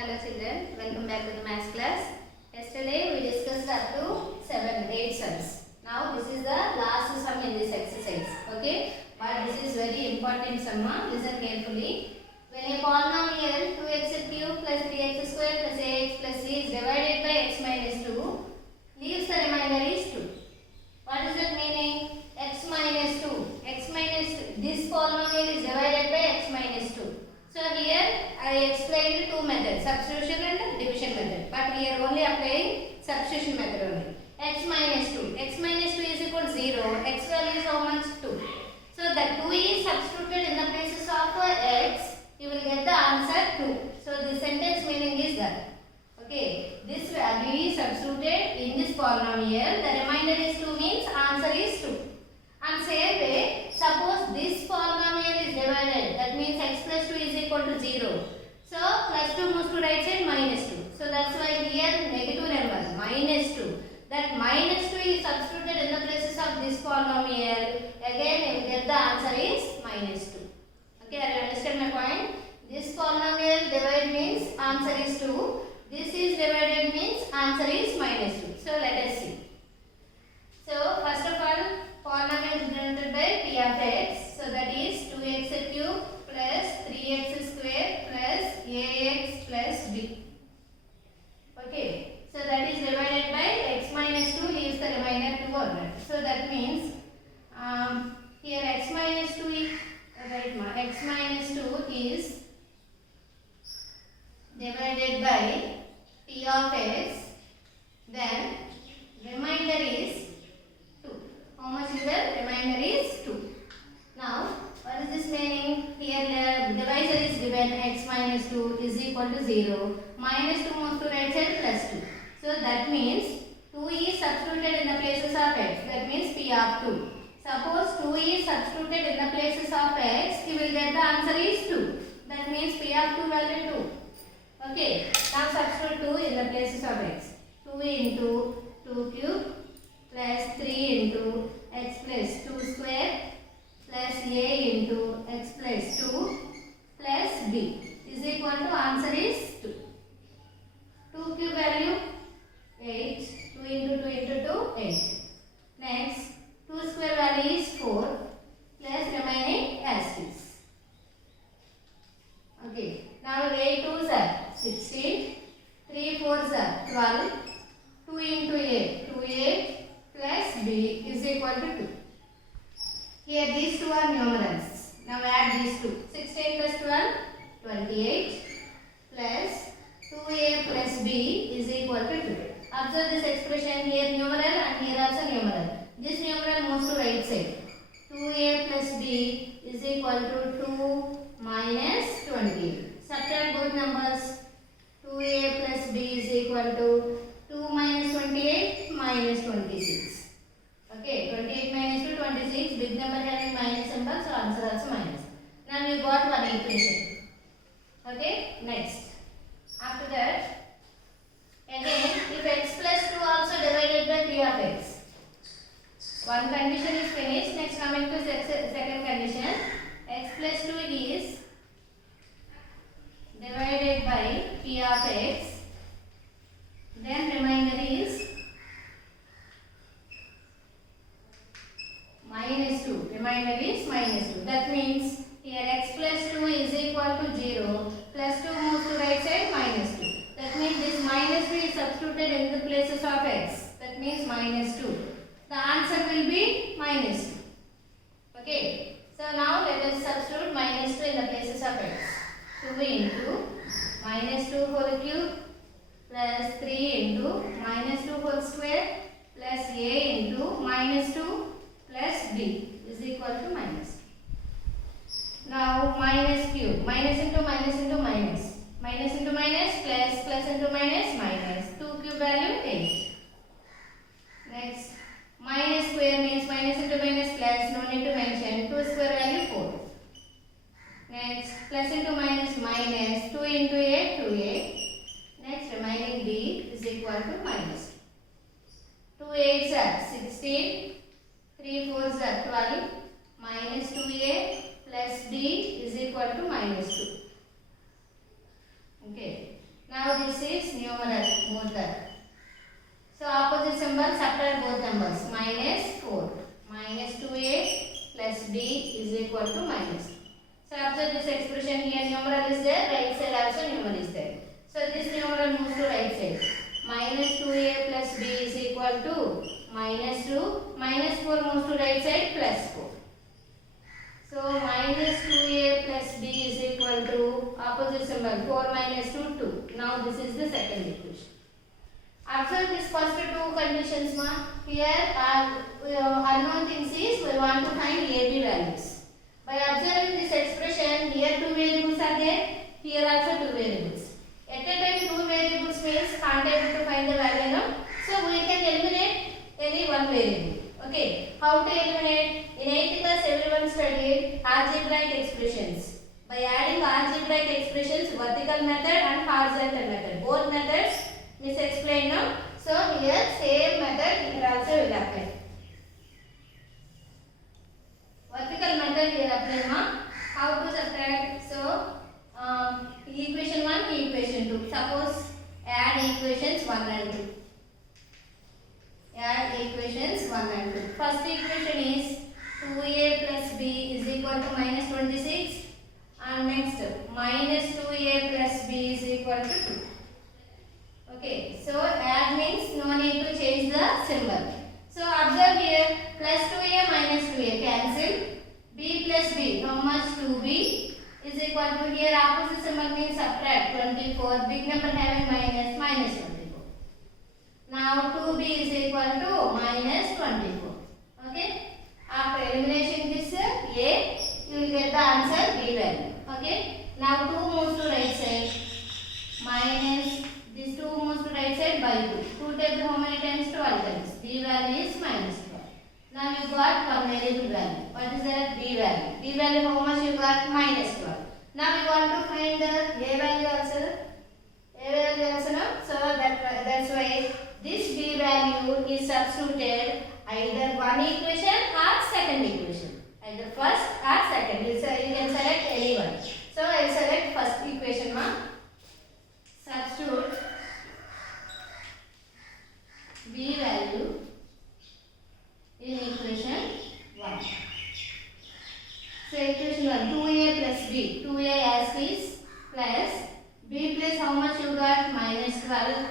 Hello children, welcome back to the maths class. Yesterday we discussed up to 8 sums. Now this is the last sum in this exercise. Okay, but this is very important sum. Listen carefully. When a polynomial 2x cube plus 3x square plus ax plus c is divided by x minus 2, leaves the remainder is 2. What is that meaning? X minus 2. X minus 2. This polynomial is divided by x minus 2. So here I explained two methods, substitution and division method. But we are only applying substitution method only. X minus 2. X minus 2 is equal to 0. X value is how much? 2. So the 2 is substituted in the places of x. You will get the answer 2. So the sentence meaning is that. Okay. This value is substituted in this polynomial. The remainder is 2 means answer is 2. And same way, suppose this polynomial is divided, that means x plus 2 is equal to 0. So plus 2 moves to right side, minus 2. So that's why here negative number, minus 2. That minus 2 is substituted in the places of this polynomial. Again, you will get the answer is minus 2. Okay, are you understand my point? This polynomial divided means answer is 2. This is divided means answer is minus 2. So let us see. So first of all, polynomial is denoted by p of x. So that is 2x cube plus 3x square plus ax plus b. Okay. So that is divided by x minus 2 leaves the remainder 200. So that means here x minus 2 is x minus 2 is divided by p of x. Then remainder is 2. How much is the remainder is 2. Now, what is this meaning? Here the divisor is given x minus 2 is equal to 0. Minus 2 moves to right side plus 2. So that means 2 is substituted in the places of x. That means p of 2. Suppose 2 is substituted in the places of x, you will get the answer is 2. That means p of 2 value 2. Okay. Now substitute 2 in the places of x. 2 into 2 cube plus 3 into x plus 2 square plus a into x plus 2 plus b is equal to answer is 2. 2 cube value 8. 2 into 2 into 2 8. Next 2 square value is 4 plus remaining as is. Okay. Now 8 2s are 16. 3 4s are 12. 2 into 8 2a plus b is equal to 2. Here these two are numerals. Now add these two. 16 plus 12 28 plus 2a plus b is equal to 2. Observe this expression, here numeral and here also numeral. This numeral moves to right side. 2a plus b is equal to 2 minus 28. Subtract both numbers. 2a plus b is equal to 2 minus 28 minus 26. Okay, 28 minus 2 26. Big number having minus symbol, so answer also minus. Now you got one equation. Okay, next. After that, again, if x plus 2 also divided by p of x. One condition is finished. Next, coming to second condition. X plus 2 is divided by p of x. Then remainder is minus 2. Remainder is minus 2. That means here x plus 2 is equal to 0. Plus 2 moves to right side, minus 2. That means this minus 2 is substituted in the places of x. That means minus 2. The answer will be minus 2. Okay. So now let us substitute minus 2 in the places of x. 2 into minus 2 whole cube plus 3 into minus 2 whole square plus a into minus 2 plus b is equal to minus 2. Now minus cube, minus into minus into minus. Minus into minus plus, plus into minus minus. 2 cube value 8. Next, minus square means minus into minus plus, no need to mention. 2 square value 4. Next, plus into minus minus. 2 into 8, 2a. Next, remaining b is equal to minus 2. 2 8s are 16. 3 4s are 12. Minus 2a plus b is equal to minus 2. Okay. Now this is numeral, both are. So opposite symbol, subtract both numbers. Minus 4. Minus 2a plus b is equal to minus. So observe this expression here, numeral is there, right side also numeral is there. So this numeral moves to right side. Minus 2a plus b is equal to minus 2. Minus 4 moves to right side, plus 4. So minus 2a plus b is equal to opposite symbol, 4 minus 2, 2. Now this is the second equation. Observe this first two conditions. Here unknown things is we want to find a b values. By observing this expression, here two variables are there, here also two variables. At a time two variables means can't able to find the value, no? So we can eliminate any one variable. Okay, how to eliminate? In 8th class everyone studied algebraic expressions. By adding algebraic expressions, vertical method and horizontal method. Both methods Miss explained now. So here same method here also will apply. Vertical method here apply ma. How to subtract? So equation 1, equation 2. Suppose add equations 1 and 2. Add equations 1 and 2. First equation is 2a plus b is equal to minus 26. And next minus 2a plus b is equal to 2. Okay, so add means no need to change the symbol. So observe here, plus 2a minus 2a cancel. B plus b, how much? 2b is equal to, here opposite symbol means subtract 24. Big number having minus, minus 24. Now 2b is equal to minus 24. Okay, after elimination this a, you will get the answer b value. Okay, now 2 moves to right side, minus this 2 moves to right side by 2. 2 take how many times? 12 times. B value is minus 12. Now you got one variable value. What is that? B value. B value how much you got? Minus 12. Now we want to find the A value also. A value also, no? So that's why this B value is substituted either one equation or second equation. Either first or second. You can select any one. So I will select first equation. Substitute B value in equation 1. So equation 1, 2a plus b, 2a as is plus b plus how much you got? Minus 12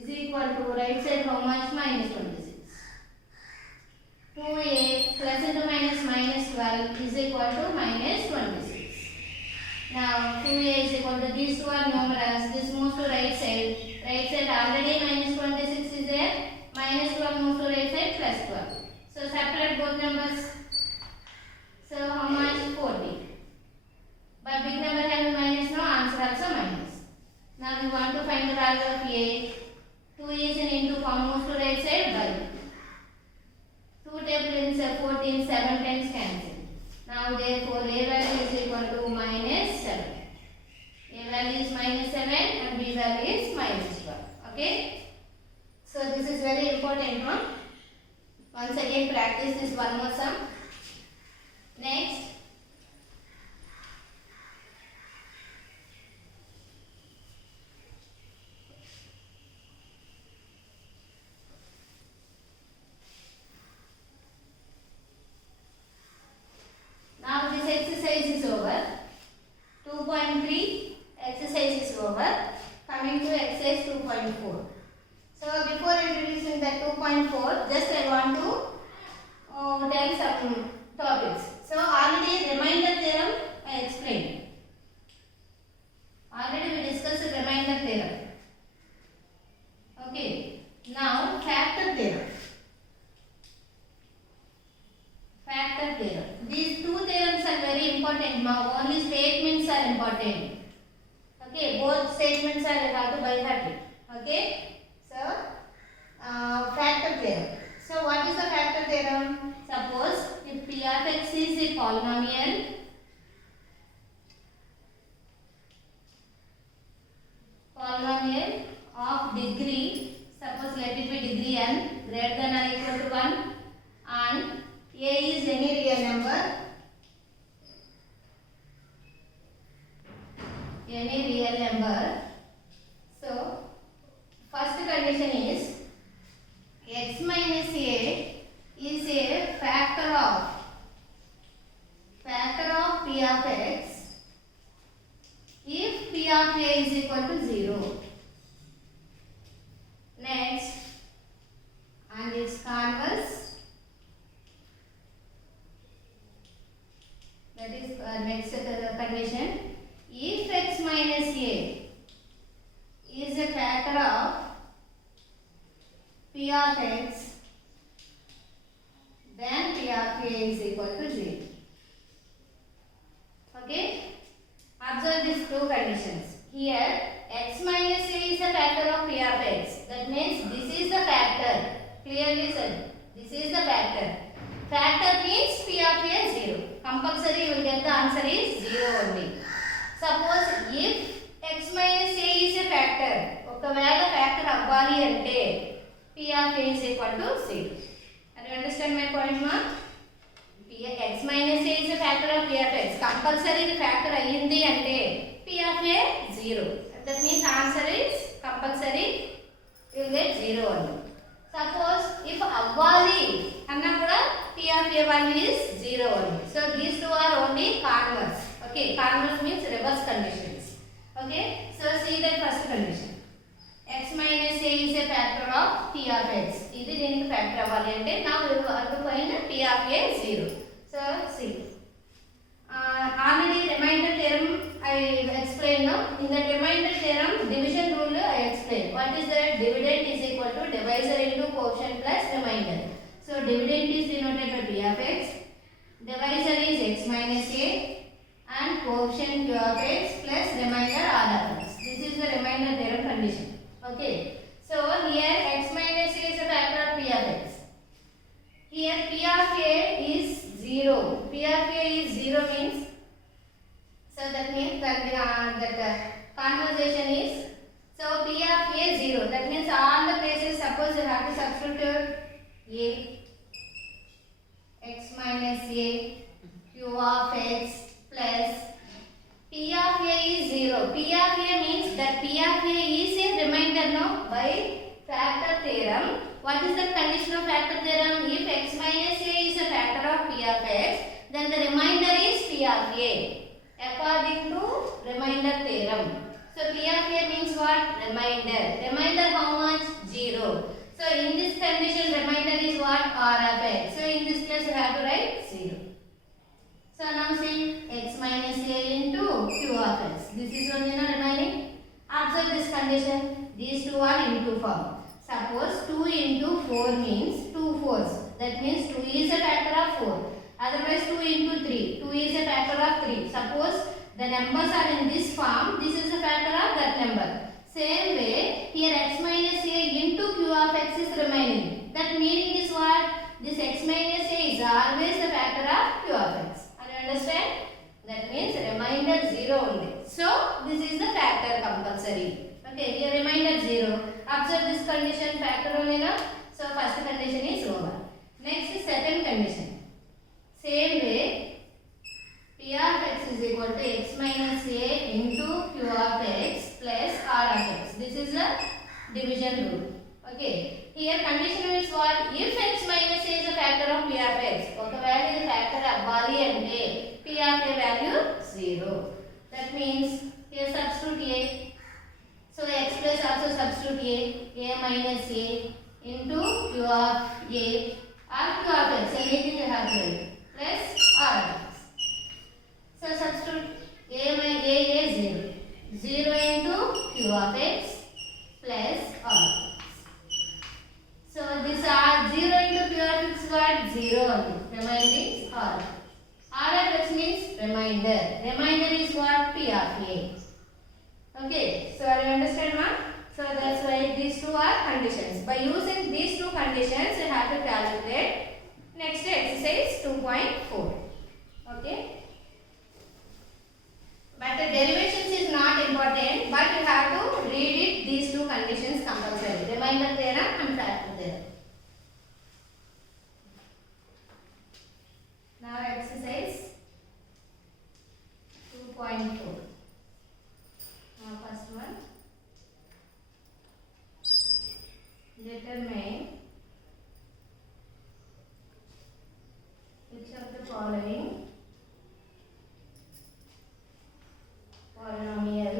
is equal to right side how much? Minus 26. 2a plus into minus 12 is equal to minus 26. Now 2a is equal to these two are numerals. This moves to right side. Right side already minus 26 is there. Minus 12 moves to right side plus 12. So separate both numbers. So how much? 40. But big number having minus, no, answer also minus. Now we want to find the value of a. 2 is in into form, moves to right side by 2 table in 14, 7 times cancel. Now therefore a value is equal to minus 7. A value is minus 7 and b value is minus 12. Okay. So this is very important one. Once again practice this one more sum. Next. Now this exercise is over. 2.3 exercise is over. Coming to exercise 2.4. So before introducing the 2.4, just I want to tell some topics. So already remainder theorem I explained. Already we discussed remainder theorem. Okay. Now factor theorem. Factor theorem. These two theorems are very important. Now only statements are important. Okay. Both statements are have to by heart. Okay. So factor theorem. So what is the factor theorem? Suppose if P of x is a polynomial, of degree, suppose let it be degree n greater than or equal to 1, and a is any real number, P of A is equal to 0. Next, and its converse, that is next condition, if x minus A is a factor of P of x, then P of A is equal to 0. Okay? Observe these two conditions. Here, x minus A is a factor of P of x. That means this is the factor. Clearly said. This is the factor. Factor means P of A 0. Compulsory you will get the answer is 0 only. Suppose if x minus A is a factor, ఒకవేళ factor అవ్వాలి అంటే P of A is equal to 0. Are you understand my point, ma? X minus A is a factor of P of x. Compulsory factor అయ్యింది అంటే P of A 0. That means answer is compulsory you will get 0 only. Suppose if అవ్వాలి అన్నా కూడా P of A value is 0 only. So these two are only converse. Okay, converse means reverse conditions. Okay, so see that first condition. X minus A is a factor of P of x. ఇది దీనికి factor అవ్వాలి అంటే now we have to find P of A 0. So see. Already remainder theorem I explained. In the remainder theorem division rule I explained. What is that? Dividend is equal to divisor into quotient plus remainder. So dividend is denoted by P of x. Divisor is x minus A and quotient Q of x plus remainder R of x. This is the remainder theorem condition. Okay. So here x minus A is a factor of P of x. Here P of A is 0. P of A is 0 means, so that means that conversation is, so P of A 0. That means all the places, suppose you have to substitute A, x minus A, Q of x plus P of A is 0. P of A means that P of A is a remainder, no? By factor theorem. What is the condition of factor theorem? If x minus A is a factor of P of x, then the remainder is P of A according to remainder theorem. So P of A means what? Remainder. Remainder how much? 0. So in this condition remainder is what? R of x. So in this place you have to write 0. So now see x minus A into Q of x. This is only not remaining. Observe this condition. These two are into form. Suppose 2 into 4 means 2 fours. That means 2 is a factor of 4. Otherwise 2 into 3. 2 is a factor of 3. Suppose the numbers are in this form. This is a factor of that number. Same way here x minus A into Q of x is remaining. That meaning is what? This x minus A is always a factor of Q of x. Understand? That means remainder 0 only. So this is the factor compulsory. Okay, here remainder 0. Observe this condition, factor only now. So first condition is over. Next is second condition. Same way, P of x is equal to x minus A into Q of x plus R of x. This is the division rule. Okay, here condition is what? If x minus A is a factor of P of x, ఒకవేళ ఇది factor అవ్వాలి అంటే P of A value 0. That means here substitute A. So x plus also substitute A minus A into Q of A or Q of x. Anything you have to write plus R of x. So substitute A 0. 0 into Q of x plus R of x. So this are 0 into Q of x what? 0 only. Remainder is R. R of x means remainder. Remainder is what? P of A. Okay. So you understand, ma? So that's why these two are conditions. By using these two conditions, you have to calculate next exercise 2.4. Okay. But the derivations is not important. But you have to read it. These two conditions compulsory. Remainder theorem and factor theorem. Now exercise 2.4. Now first one. Determine which of the following polynomial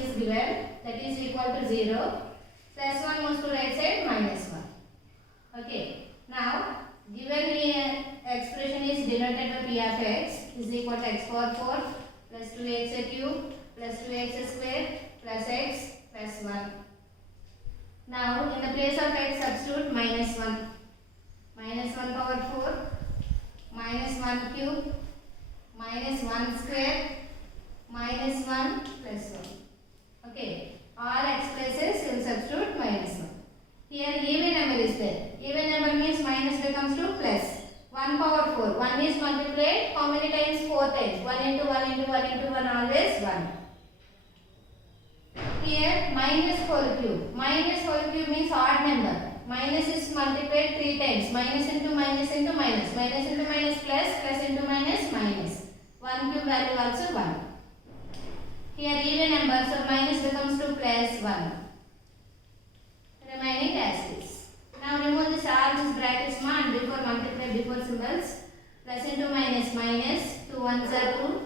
is given, that is equal to 0. Plus 1 moves to right side, minus 1. Okay. Now, given the expression is denoted by p of x is equal to x power 4 plus 2x cube plus 2x square plus x plus 1. Now, in the place of x, substitute minus 1. Minus 1 power 4 minus 1 cube minus 1 square minus 1 plus 1. Okay. All x places you will substitute minus 1. Here even number is there. Even number means minus becomes to plus. 1 power 4. 1 is multiplied how many times? 4 times. 1 into 1 into 1 into 1 always 1. Here minus whole cube. Minus whole cube means odd number. Minus is multiplied 3 times. Minus into minus into minus. Minus into minus plus. Plus into minus minus. 1 cube value also 1. Here even number, so minus becomes to plus 1. Remaining as is. Now remove this all these brackets and before multiply before symbols. Plus into minus minus. 2 ones are 2.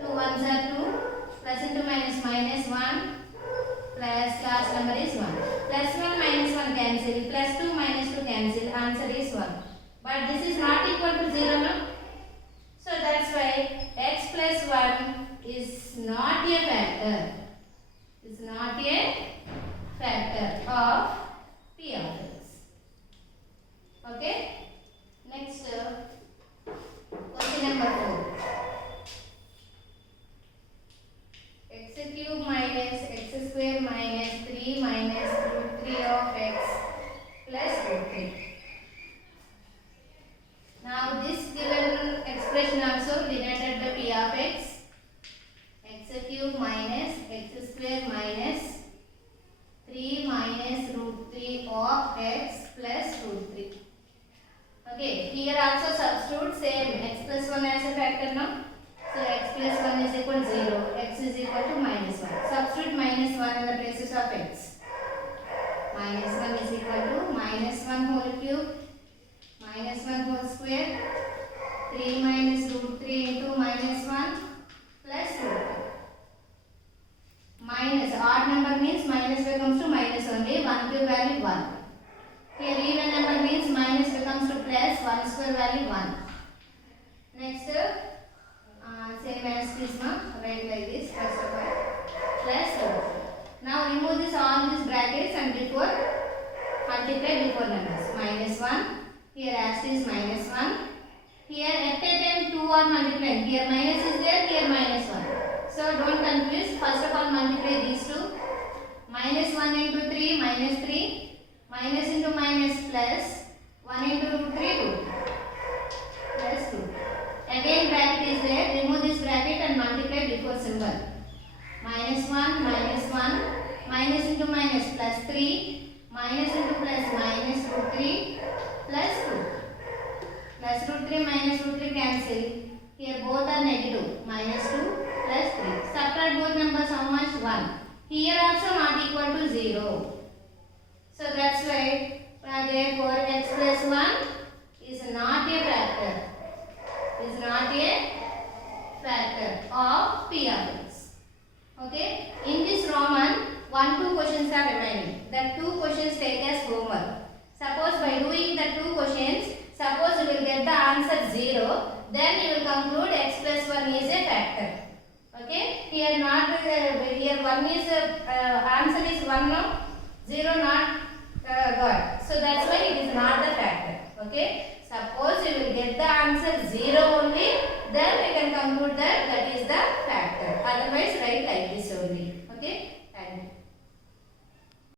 2 ones are 2. Plus into minus minus 1. Plus last number is 1. Plus 1 minus 1 cancel. Plus 2 minus 2 cancel. Answer is 1. But this is not equal to 0, no? So that's why x plus 1 is not a factor. Is not a factor of p of x. Okay? Next, question number 4. X cube minus x square minus 3 minus root 3 of x plus root 3. Now this given expression also denoted by p of x. X cube minus x square minus 3 minus root 3 of x plus root 3. Okay, here also substitute same x plus 1 as a factor now. So x plus 1 is equal to 0, x is equal to minus 1. Substitute minus 1 in the places of x. Minus 1 is equal to minus 1 whole cube minus 1 whole square 3 minus root 3 into minus 1 plus root 3. Minus odd number means minus becomes to minus only. 1 cube value 1. Here even number means minus becomes to plus 1 square value 1. Next, same as this one, write like this first of all. Plus 2. Now remove this all these brackets and before multiply before numbers. Minus 1. Here as is minus 1. Here at a time 2 are multiplying. Here minus is there. Here minus 1. So don't confuse. First of all multiply these two. Minus 1 into 3 minus 3. Minus into minus plus 1 into root 3 root plus 2. Again bracket is there. Remove this bracket and multiply before symbol. Minus 1 minus 1. Minus into minus plus 3. Minus into plus minus root 3 plus 2. Plus root 3 minus root 3 cancel. Here both are negative. Minus 2 plus 3. Subtract both numbers how much? 1. Here also not equal to 0. So that's why therefore x plus 1 is not a factor. Is not a factor of p of x. Okay. In this Roman 1-2 questions are remaining. That 2 questions take as homework. Suppose by doing the 2 questions, suppose you will get the answer 0, then you will conclude x plus 1 is a factor. Okay. Here not here 1 is answer is 1 now, 0 not got. So that's why it is not the factor. Okay. Suppose you will get the answer 0 only, then we can conclude that that is the factor. Otherwise write like this only.